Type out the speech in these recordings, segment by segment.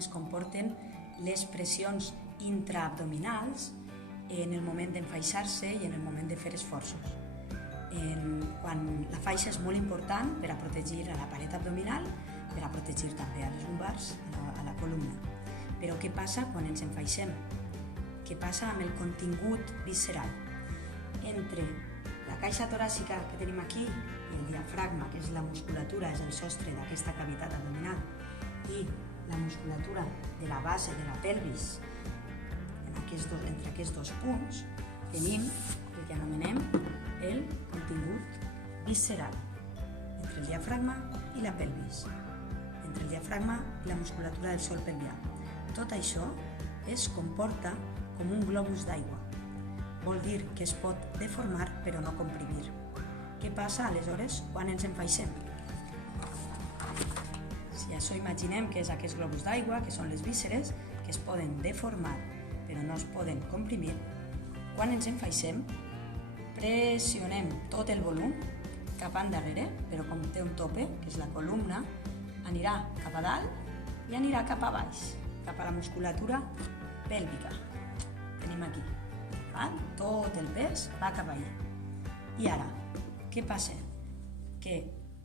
diafragmes comporten les pressions intraabdominals en el moment d'enfaixar-se i en el moment de fer esforços. Quan la faixa és molt important per a protegir a la paret abdominal, per a protegir també a les lumbars, a la columna. Però què passa quan ens enfaixem? Què passa amb el contingut visceral? Entre la caixa toràcica que tenim aquí i el diafragma, que és la musculatura, és el sostre d'aquesta cavitat abdominal, i la musculatura de la base de la pelvis, entre aquests dos punts, tenim el que anomenem el contingut visceral, entre el diafragma i la pelvis, entre el diafragma i la musculatura del sòl pelvià. Tot això es comporta com un globus d'aigua. Vol dir que es pot deformar però no comprimir. Què passa aleshores quan ens enfaixem? Si això imaginem que és aquest globus d'aigua, que són les vísceres, que es poden deformar però no es poden comprimir, quan ens enfaixem pressionem tot el volum cap endarrere, però com té un tope, que és la columna, anirà cap a dalt i anirà cap a baix, cap a la musculatura pèlvica. Tenim aquí. Tot el pes va cap allà. I ara, què passa? Que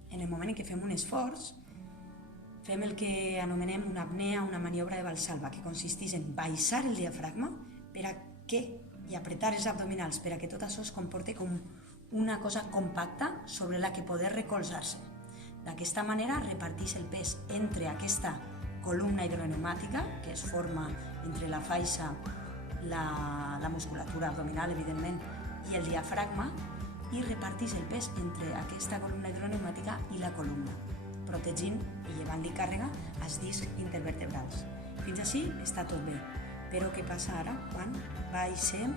en el moment en què fem un esforç, fem el que anomenem una apnea, una maniobra de Valsalva, que consisteix en baixar el diafragma i apretar els abdominals per a que tot això es comporti com una cosa compacta sobre la que poder recolzar-se. D'aquesta manera reparteix el pes entre aquesta columna hidropneumàtica, que es forma entre la faixa, la musculatura abdominal, evidentment, i el diafragma, i reparteix el pes entre aquesta columna hidropneumàtica i la columna, protegint i llevant-li càrrega als discs intervertebrals. Fins així està tot bé, però què passa ara quan baixem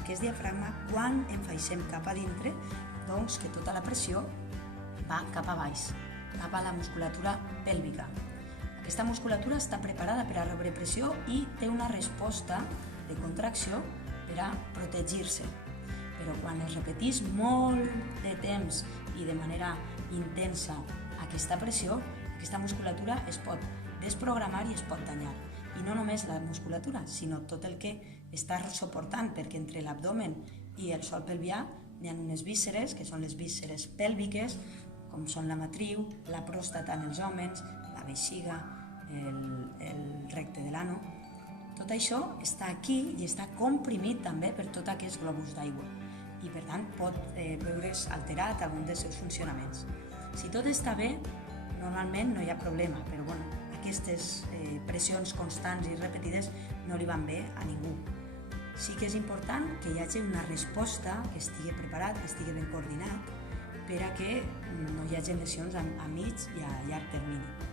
aquest diafragma, quan enfaixem cap a dintre? Doncs que tota la pressió va cap a baix, cap a la musculatura pèlvica. Aquesta musculatura està preparada per a rebre pressió i té una resposta de contracció per a protegir-se. Però quan es repeteix molt de temps i de manera intensa aquesta pressió, aquesta musculatura es pot desprogramar i es pot danyar. I no només la musculatura, sinó tot el que està suportant, perquè entre l'abdomen i el sòl pelvià hi ha unes vísceres, que són les vísceres pèlviques, com són la matriu, la pròstata en els homes, la veixiga, el recte de l'ano. Tot això està aquí i està comprimit també per tot aquest globus d'aigua i per tant pot veure's alterat algun dels seus funcionaments. Si tot està bé, normalment no hi ha problema, però aquestes pressions constants i repetides no li van bé a ningú. Sí que és important que hi hagi una resposta, que estigui preparat, que estigui ben coordinat, per a que no hi hagi lesions a mig i a llarg termini.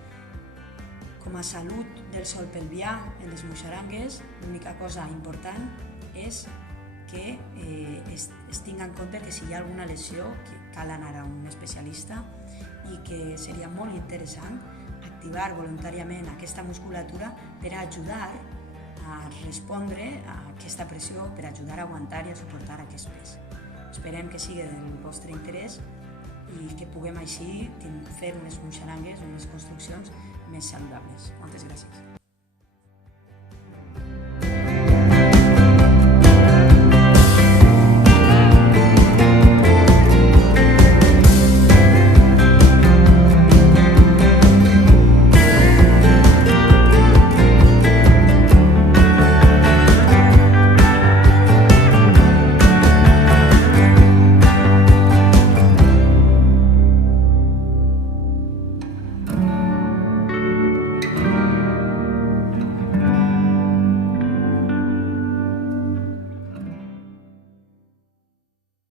Com a salut del sòl pelvià en les muixerangues, l'única cosa important és que es tingui en compte que si hi ha alguna lesió que cal anar a un especialista i que seria molt interessant activar voluntàriament aquesta musculatura per a ajudar a respondre a aquesta pressió, per a ajudar a aguantar i a suportar aquest pes. Esperem que sigui del vostre interès i que puguem així fer unes muixerangues, unes construccions més saludables. Moltes gràcies.